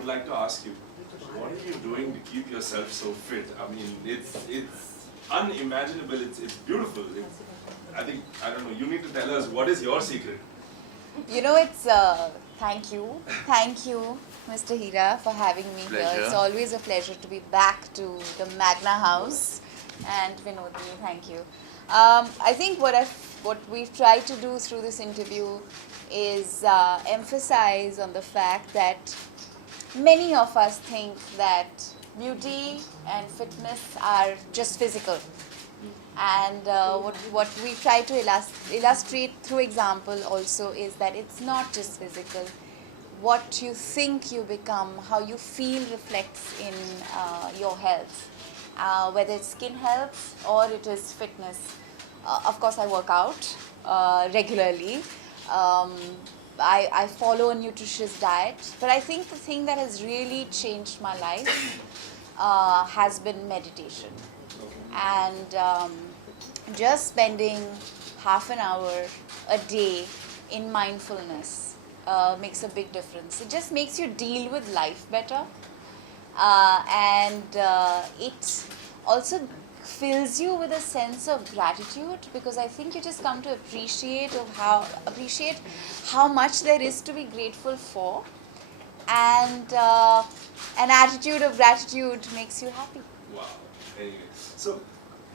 would like to ask you, what are you doing to keep yourself so fit? I mean, it's unimaginable. It's beautiful. I think, I don't know. You need to tell us what is your secret. You know, it's thank you, Mr. Hira, for having me here. It's always a pleasure to be back to the Magna House, and Vinodini, thank you. I think what we've tried to do through this interview is emphasize on the fact that many of us think that beauty and fitness are just physical. And what we try to illustrate through example also is that it's not just physical. What you think you become, how you feel reflects in your health. Whether it's skin health or it is fitness. Of course, I work out regularly. I follow a nutritious diet. But I think the thing that has really changed my life has been meditation. And just spending half an hour a day in mindfulness makes a big difference. It just makes you deal with life better, and it also fills you with a sense of gratitude, because I think you just come to appreciate how much there is to be grateful for, and an attitude of gratitude makes you happy. Wow. Anyway, so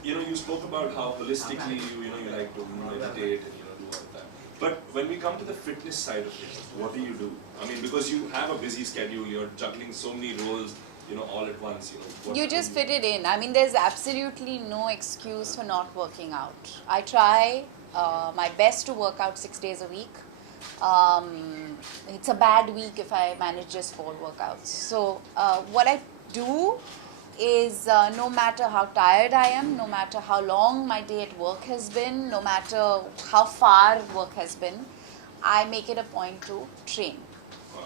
you spoke about how holistically you like to meditate and do all of that. But when we come to the fitness side of it, what do you do? I mean, because you have a busy schedule, you're juggling so many roles, all at once. You just fit it in. I mean, there's absolutely no excuse for not working out. I try my best to work out 6 days a week. It's a bad week if I manage just 4 workouts. So what I do is no matter how tired I am, no matter how long my day at work has been, no matter how far work has been, I make it a point to train.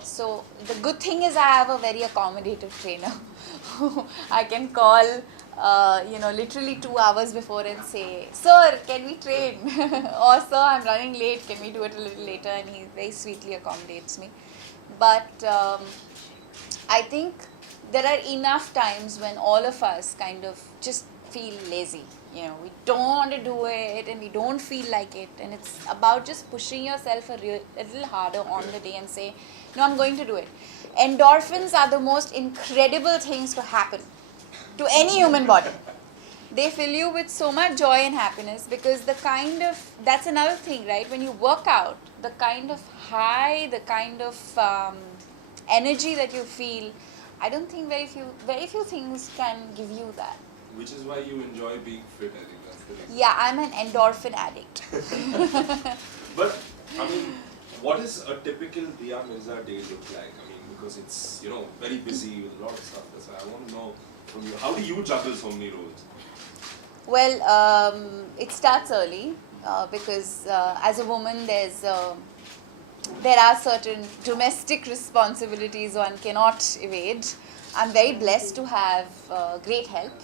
So the good thing is I have a very accommodative trainer who I can call literally 2 hours before and say, "Sir, can we train?" Or, "Sir, I'm running late, can we do it a little later?" And he very sweetly accommodates me. But I think there are enough times when all of us kind of just feel lazy. We don't want to do it and we don't feel like it. And it's about just pushing yourself a little harder on the day and say, "No, I'm going to do it." Endorphins are the most incredible things to happen to any human body. They fill you with so much joy and happiness, because that's another thing, right? When you work out, the kind of high, the kind of energy that you feel, I don't think very few things can give you that. Which is why you enjoy being fit, I think that's the reason. Yeah, I'm an endorphin addict. But, I mean, what is a typical Diya Mirza day look like? I mean, because it's, very busy with a lot of stuff. That's why I want to know from you, how do you juggle so many roles? Well, it starts early because as a woman, there are certain domestic responsibilities one cannot evade. I'm very blessed to have great help,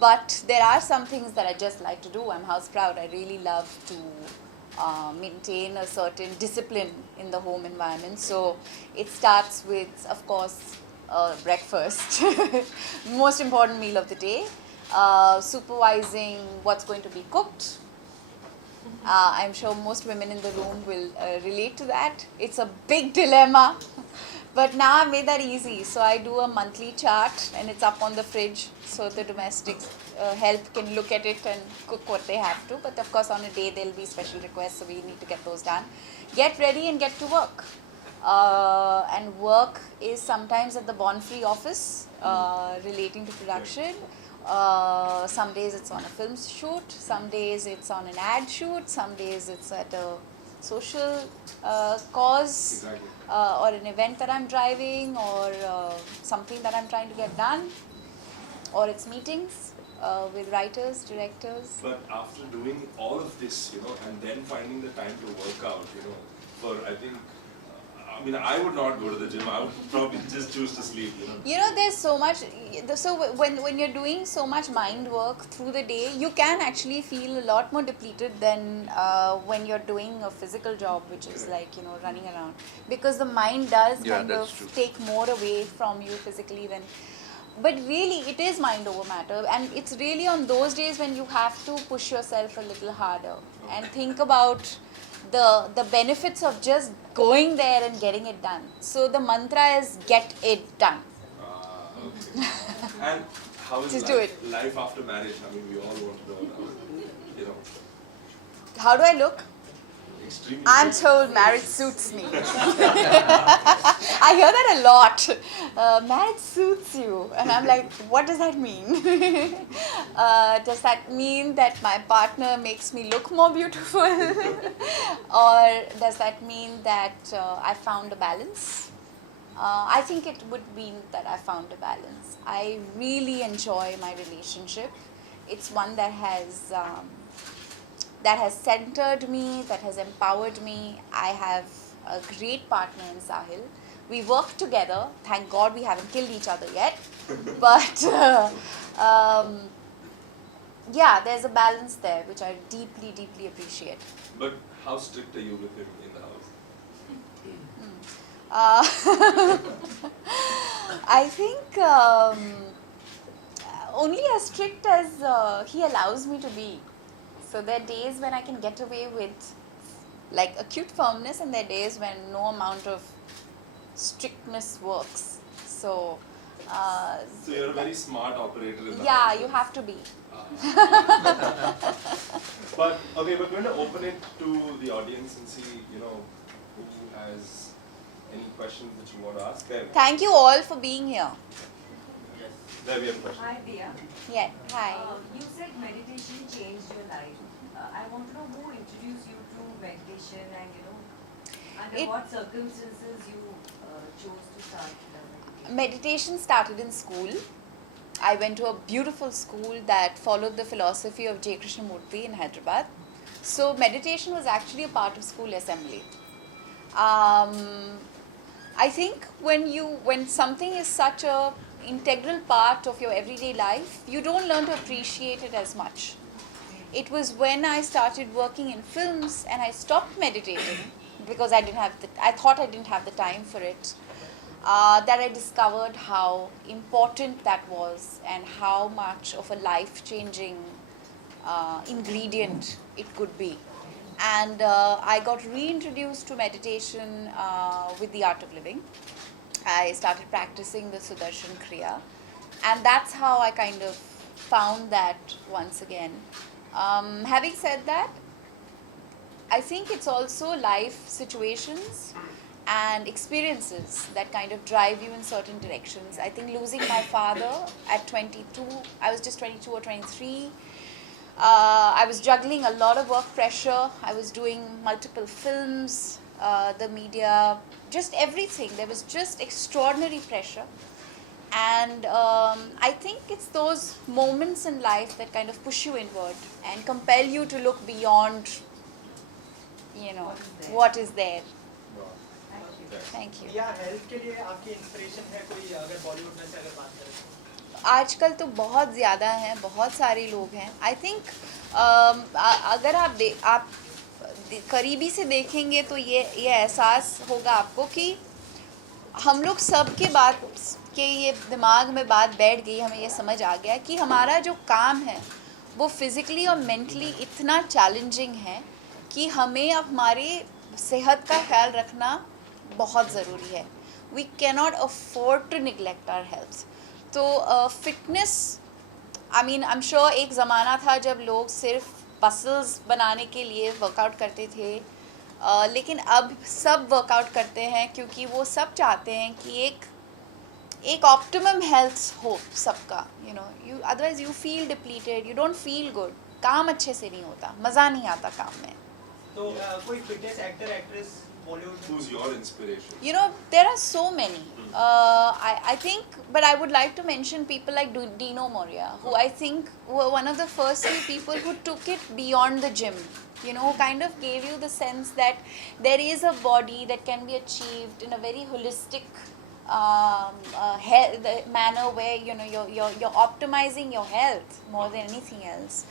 but there are some things that I just like to do. I'm house proud. I really love to maintain a certain discipline in the home environment. So it starts with, of course, breakfast, most important meal of the day, supervising what's going to be cooked. I'm sure most women in the room will relate to that. It's a big dilemma, but now I've made that easy. So I do a monthly chart and it's up on the fridge, so the domestic help can look at it and cook what they have to. But of course on a day there'll be special requests, so we need to get those done. Get ready and get to work. And work is sometimes at the Bonfree office relating to production. Some days it's on a film shoot, some days it's on an ad shoot, some days it's at a social cause, Exactly. or an event that I'm driving, or something that I'm trying to get done, or it's meetings with writers, directors. But after doing all of this, and then finding the time to work out, for I think I mean, I would not go to the gym. I would probably just choose to sleep. You know, there's so much. So when you're doing so much mind work through the day, you can actually feel a lot more depleted than when you're doing a physical job, which is like, you know, running around, because the mind does kind of take more away from you physically than. But really, it is mind over matter, and it's really on those days when you have to push yourself a little harder and think about the benefits of just going there and getting it done. So the mantra is get it done. Okay. And how is Just life, do it. life after marriage? I mean, we all want to know. You know, How do I look? extremely. I'm told marriage suits me. I hear that a lot. Marriage suits you. And I'm like, what does that mean? Does that mean that my partner makes me look more beautiful? Or does that mean that I found a balance? I think it would mean that I found a balance. I really enjoy my relationship. It's one that has centered me, that has empowered me. I have a great partner in Sahil. We work together. Thank God we haven't killed each other yet. But yeah, there's a balance there, which I deeply, deeply appreciate. But how strict are you with him in the house? I think only as strict as he allows me to be. So there are days when I can get away with like acute firmness, and there are days when no amount of strictness works. So So you're a very smart operator in the yeah, house. you have to be. But okay, we're going to open it to the audience and see, you know, who has any questions that you want to ask them. Thank you all for being here. There we have a question. Hi, Dia. Yeah, hi. You said meditation changed your life. I want to know who introduced you to meditation, and under what circumstances you chose to start meditation. Meditation started in school. I went to a beautiful school that followed the philosophy of J. Krishnamurti in Hyderabad. So meditation was actually a part of school assembly. I think when something is such a integral part of your everyday life, you don't learn to appreciate it as much. It was when I started working in films and I stopped meditating because I thought I didn't have the time for it, that I discovered how important that was and how much of a life-changing ingredient it could be. And I got reintroduced to meditation with the Art of Living. I started practicing the Sudarshan Kriya, and that's how I kind of found that once again. Having said that, I think it's also life situations and experiences that kind of drive you in certain directions. I think losing my father at 22, I was just 22 or 23. I was juggling a lot of work pressure. I was doing multiple films, the media, just everything. There was just extraordinary pressure. And I think it's those moments in life that kind of push you inward and compel you to look beyond, what is there. Thank you. या health के लिए आपकी inspiration है कोई, अगर बॉलीवुड में से अगर बात करें? आजकल तो बहुत ज़्यादा हैं, बहुत सारे लोग हैं. आई थिंक अगर आप करीबी से देखेंगे तो ये एहसास होगा आपको कि हम लोग सब के बात के ये दिमाग में बात बैठ गई, हमें ये समझ आ गया कि हमारा जो काम है वो फिज़िकली और मेंटली इतना चैलेंजिंग है कि हमें हमारे सेहत का ख्याल रखना बहुत ज़रूरी है. We cannot afford to neglect our health. तो फिटनेस, आई एम श्योर एक ज़माना था जब लोग सिर्फ मसल्स बनाने के लिए वर्कआउट करते थे, लेकिन अब सब वर्कआउट करते हैं क्योंकि वो सब चाहते हैं कि एक ऑप्टिमम हेल्थ हो सबका. You otherwise you feel depleted, you don't feel good, काम अच्छे से नहीं होता, मज़ा नहीं आता काम में. तो कोई फिटनेस एक्टर एक्ट्रेस Bollywood में? Who's your inspiration? You know, there are so many. I think, but I would like to mention people like Dino Moria, who I think were one of the first few people who took it beyond the gym. You know, kind of gave you the sense that there is a body that can be achieved in a very holistic manner, where you know you're optimizing your health more than anything else.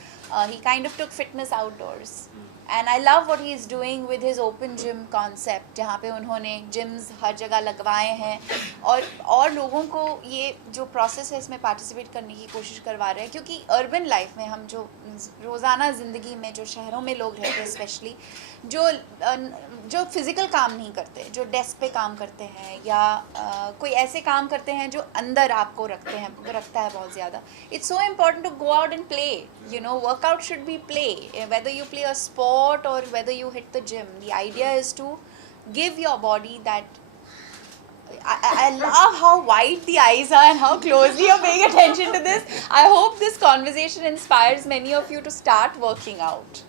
He kind of took fitness outdoors. And I love what he is doing with his open gym concept, जहाँ पे उन्होंने gyms हर जगह लगवाए हैं और लोगों को ये जो process है इसमें participate करने की कोशिश करवा रहे हैं, क्योंकि urban life में हम जो रोज़ाना ज़िंदगी में जो शहरों में लोग रहते हैं स्पेशली जो फिज़िकल काम नहीं करते, जो डेस्क पे काम करते हैं या कोई ऐसे काम करते हैं जो अंदर आपको रखता है बहुत ज़्यादा. It's so important to go out and play. You know, workout should be play. Whether you play a sport or whether you hit the gym, the idea is to give your body that. I love how wide the eyes are and how closely you're paying attention to this. I hope this conversation inspires many of you to start working out.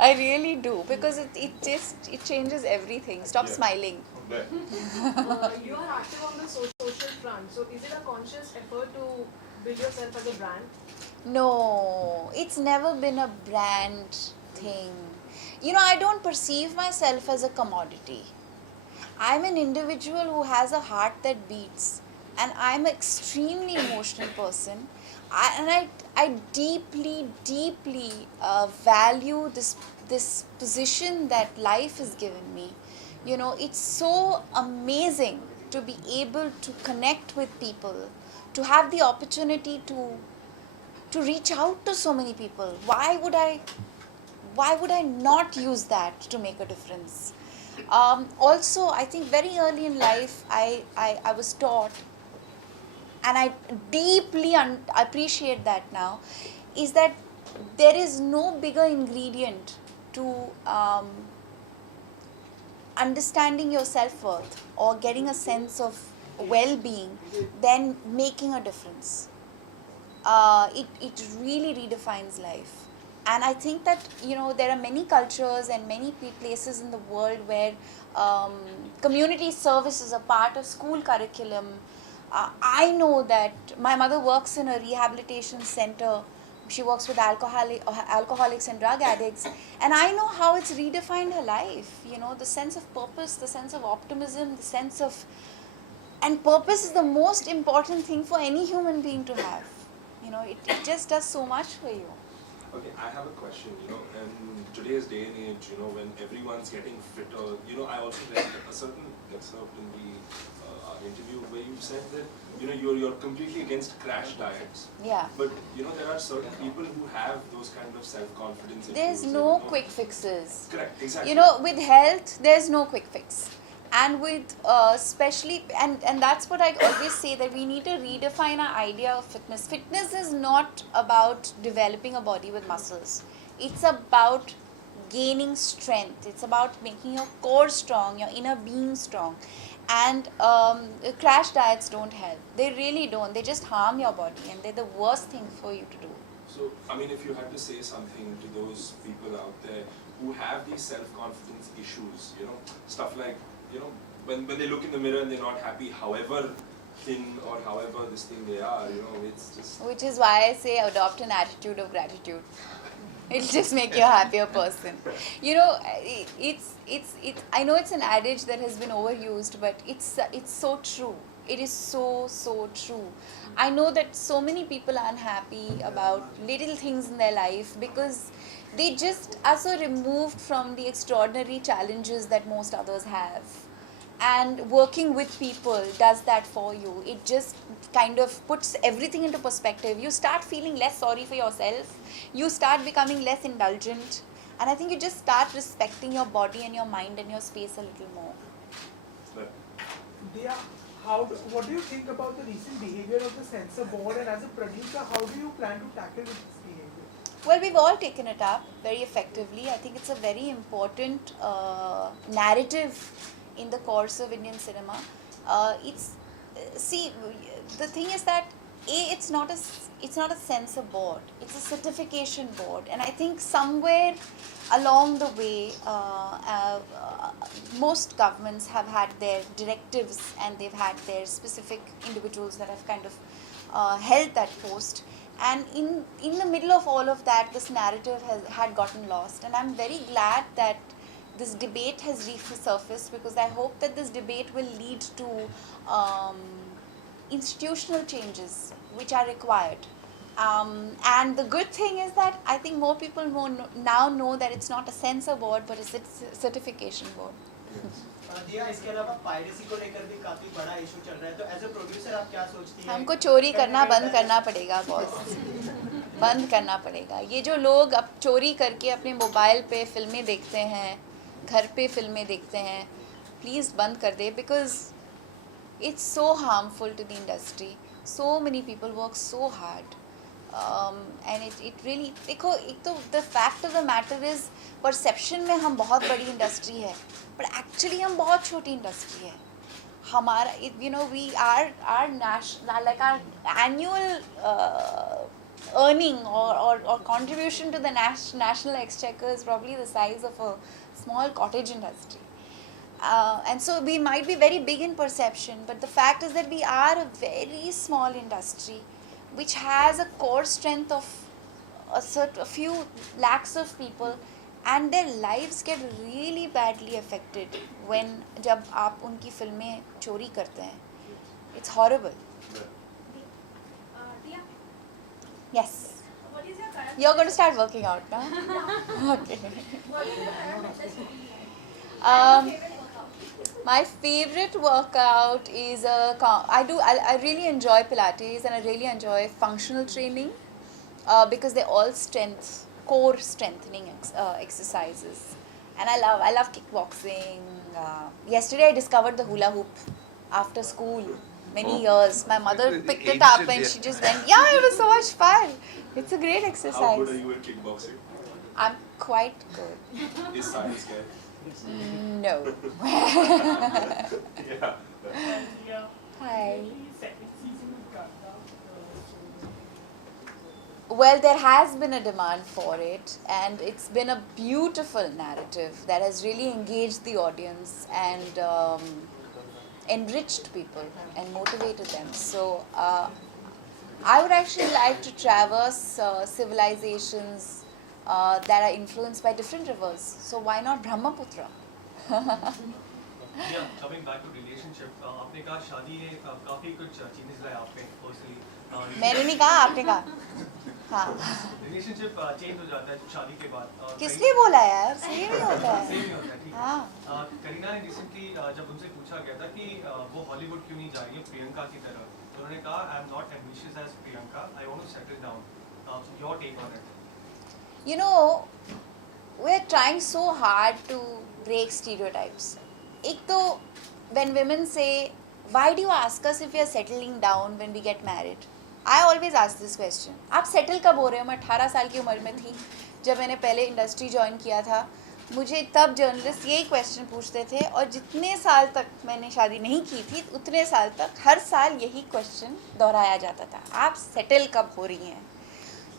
I really do, because it changes everything. Stop Yeah. smiling. There. You are active on the social front, so is it a conscious effort to build yourself as a brand? No, it's never been a brand thing. You know, I don't perceive myself as a commodity. I'm an individual who has a heart that beats, and I'm an extremely emotional person. I deeply value this position that life has given me. You know, it's so amazing to be able to connect with people, to have the opportunity to reach out to so many people. Why would I not use that to make a difference? Also, I think very early in life, I was taught, and I deeply appreciate that now, is that there is no bigger ingredient to understanding your self-worth or getting a sense of well-being than making a difference. It really redefines life. And I think that, you know, there are many cultures and many places in the world where community service is a part of school curriculum. I know that my mother works in a rehabilitation center. She works with alcoholics and drug addicts. And I know how it's redefined her life. You know, the sense of purpose, the sense of optimism, the sense of... And purpose is the most important thing for any human being to have. You know, it just does so much for you. Okay, I have a question, you know, in today's day and age, you know, when everyone's getting fitter, you know, I also read a certain excerpt in the interview where you said that, you know, you're completely against crash diets. Yeah. But, you know, there are certain people who have those kind of self-confidence issues. There's and, no you know, quick fixes. Correct, exactly. You know, with health, there's no quick fix. And with especially, and that's what I always say, that we need to redefine our idea of fitness. Fitness is not about developing a body with muscles. It's about gaining strength. It's about making your core strong, your inner being strong. And crash diets don't help. They really don't. They just harm your body, and they're the worst thing for you to do. So, I mean, if you had to say something to those people out there who have these self-confidence issues, you know, stuff like, you know, when they look in the mirror and they're not happy, however thin or however this thing they are, you know, it's just... Which is why I say adopt an attitude of gratitude. It'll just make you a happier person. You know, it's I know it's an adage that has been overused, but it's so true. It is so true. I know that so many people are unhappy about little things in their life because they just are so removed from the extraordinary challenges that most others have. And working with people does that for you. It just kind of puts everything into perspective. You start feeling less sorry for yourself. You start becoming less indulgent. And I think you just start respecting your body and your mind and your space a little more. But Diya, what do you think about the recent behavior of the censor board, and as a producer, how do you plan to tackle this behavior? Well, we've all taken it up very effectively. I think it's a very important narrative in the course of Indian cinema. The thing is that it's not a censor board, it's a certification board, and I think somewhere along the way most governments have had their directives and they've had their specific individuals that have kind of held that post, and in the middle of all of that this narrative had gotten lost, and I'm very glad that this debate has resurfaced, because I hope that this debate will lead to institutional changes which are required. And the good thing is that I think more people now know that it's not a censor board but a certification board. दिया इसके अलावा piracy को लेकर भी काफी बड़ा issue चल रहा है, तो एज अ प्रोड्यूसर आप क्या सोचती हैं? हमको चोरी करना बंद करना पड़ेगा बॉस, बंद करना पड़ेगा। ये जो लोग अब चोरी करके अपने मोबाइल पे फिल्में देखते हैं, घर पे फिल्में देखते हैं, प्लीज़ बंद कर दे, because it's so harmful to the industry. So many people work so hard, and it really, देखो एक तो the fact of the matter is perception में हम बहुत बड़ी industry है, but actually हम बहुत छोटी industry है। हमारा we our national, like our annual earning or contribution to the national exchequer is probably the size of a small cottage industry. And so we might be very big in perception, but the fact is that we are a very small industry which has a core strength of a few lakhs of people, and their lives get really badly affected when जब आप उनकी फिल्में चोरी करते हैं. It's horrible. Yes. What is your current? You're going to start working out now? Okay. What is your current? My favorite workout is I really enjoy Pilates and I really enjoy functional training because they're all core strengthening exercises, and I love kickboxing. Yesterday I discovered the hula hoop after school. Many years. My mother picked it up and she just went, yeah, it was so much fun. It's a great exercise. How good are you at kickboxing? I'm quite good. Is Sahil scared? No. Yeah. Hi. Well, there has been a demand for it, and it's been a beautiful narrative that has really engaged the audience and enriched people and motivated them. So I would actually like to traverse civilizations that are influenced by different rivers. So why not Brahmaputra? Yeah, coming back to relationship, आपने कहा शादी ने काफी कुछ changes लाए आप पे personally. मैंने नहीं कहा, आपने कहा. हाँ. रिलेशनशिप चेंज हो जाता है शादी के बाद. किसने बोला यार? सही नहीं होता है. सही नहीं होता है, ठीक है. हाँ. करीना ने रिसेंटली जब उनसे पूछा गया था कि वो हॉलीवुड क्यों नहीं जा रही है प्रियंका की तरह, तो उन्होंने कहा I am not ambitious as Priyanka, I want to settle down. Your take on it? You know, we're trying so hard to break stereotypes. एक तो when women say, why do you ask us if we are settling down when we get married? I always ask this question. आप settle कब हो रहे हो? मैं 18 साल की उम्र में थी जब मैंने पहले इंडस्ट्री ज्वाइन किया था. मुझे तब जर्नलिस्ट यही क्वेश्चन पूछते थे, और जितने साल तक मैंने शादी नहीं की थी उतने साल तक हर साल यही क्वेश्चन दोहराया जाता था, आप सेटल कब हो रही हैं?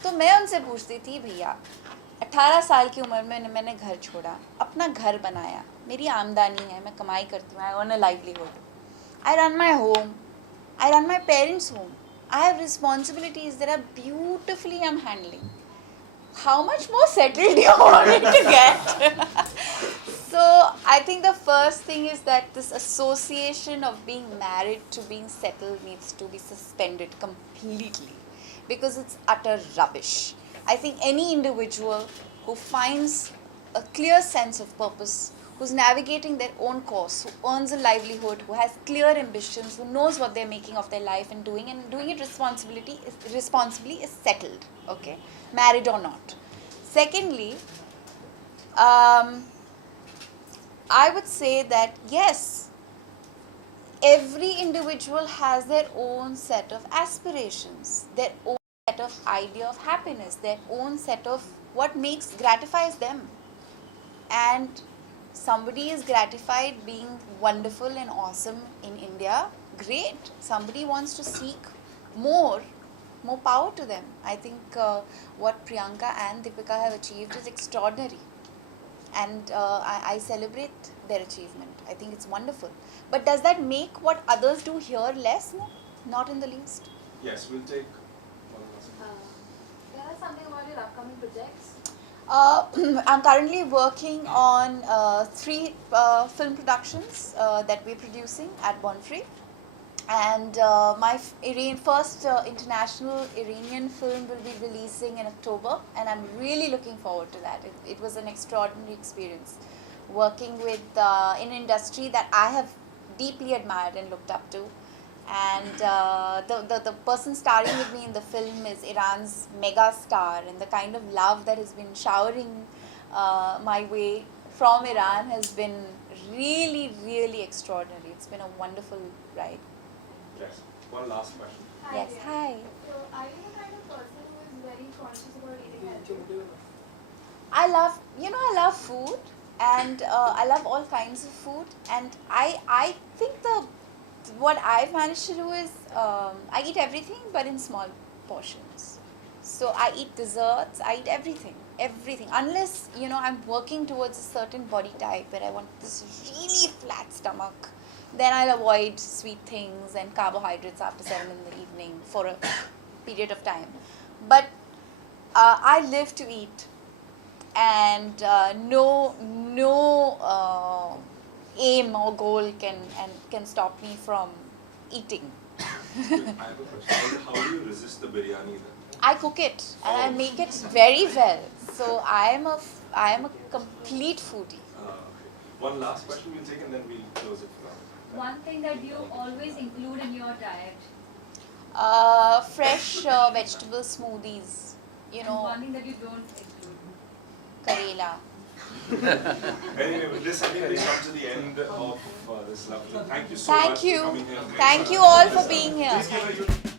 तो मैं उनसे पूछती थी, भैया 18 साल की उम्र में मैंने घर छोड़ा, अपना घर बनाया, मेरी आमदनी है, मैं कमाई करती हूँ, I earn a livelihood, I run my home, I run my parents home, I have responsibilities that are beautifully I am handling. How much more settled do you want me to get? So I think the first thing is that this association of being married to being settled needs to be suspended completely, because it's utter rubbish. I think any individual who finds a clear sense of purpose, who's navigating their own course, who earns a livelihood, who has clear ambitions, who knows what they're making of their life and doing it responsibly is settled, okay, married or not. Secondly, I would say that yes, every individual has their own set of aspirations, their own set of idea of happiness, their own set of what gratifies them. And somebody is gratified being wonderful and awesome in India, great. Somebody wants to seek more power to them. I think what Priyanka and Deepika have achieved is extraordinary, and I celebrate their achievement. I think it's wonderful. But does that make what others do here less? No, not in the least. Yes, we'll take one last. Tell us something about your upcoming projects. I'm currently working on 3 film productions that we're producing at Bonfrey. And my first international Iranian film will be releasing in October, and I'm really looking forward to that. It was an extraordinary experience working with in an industry that I have deeply admired and looked up to. And the person starring with me in the film is Iran's mega star, and the kind of love that has been showering my way from Iran has been really, really extraordinary. It's been a wonderful ride. Yes, one last question. Yes, hi. So, are you the kind of person who is very conscious about eating healthy? I love food, and I love all kinds of food, and I think what I've managed to do is I eat everything but in small portions. So I eat desserts, I eat everything, unless I'm working towards a certain body type where I want this really flat stomach. Then I'll avoid sweet things and carbohydrates after 7 in the evening for a period of time. But I live to eat, and no aim or goal can stop me from eating. I have a question. How do you resist the biryani then? I cook it and I make it very well. So I am a complete foodie. Okay. One last question we'll take and then we'll close it for now. One thing that you always include in your diet. Fresh vegetable smoothies. And one thing that you don't include. Karela. Anyway, with this, I think we come to the end of this lovely. Thank you so Thank much you. for coming here. Thank you all for being here. Please give a huge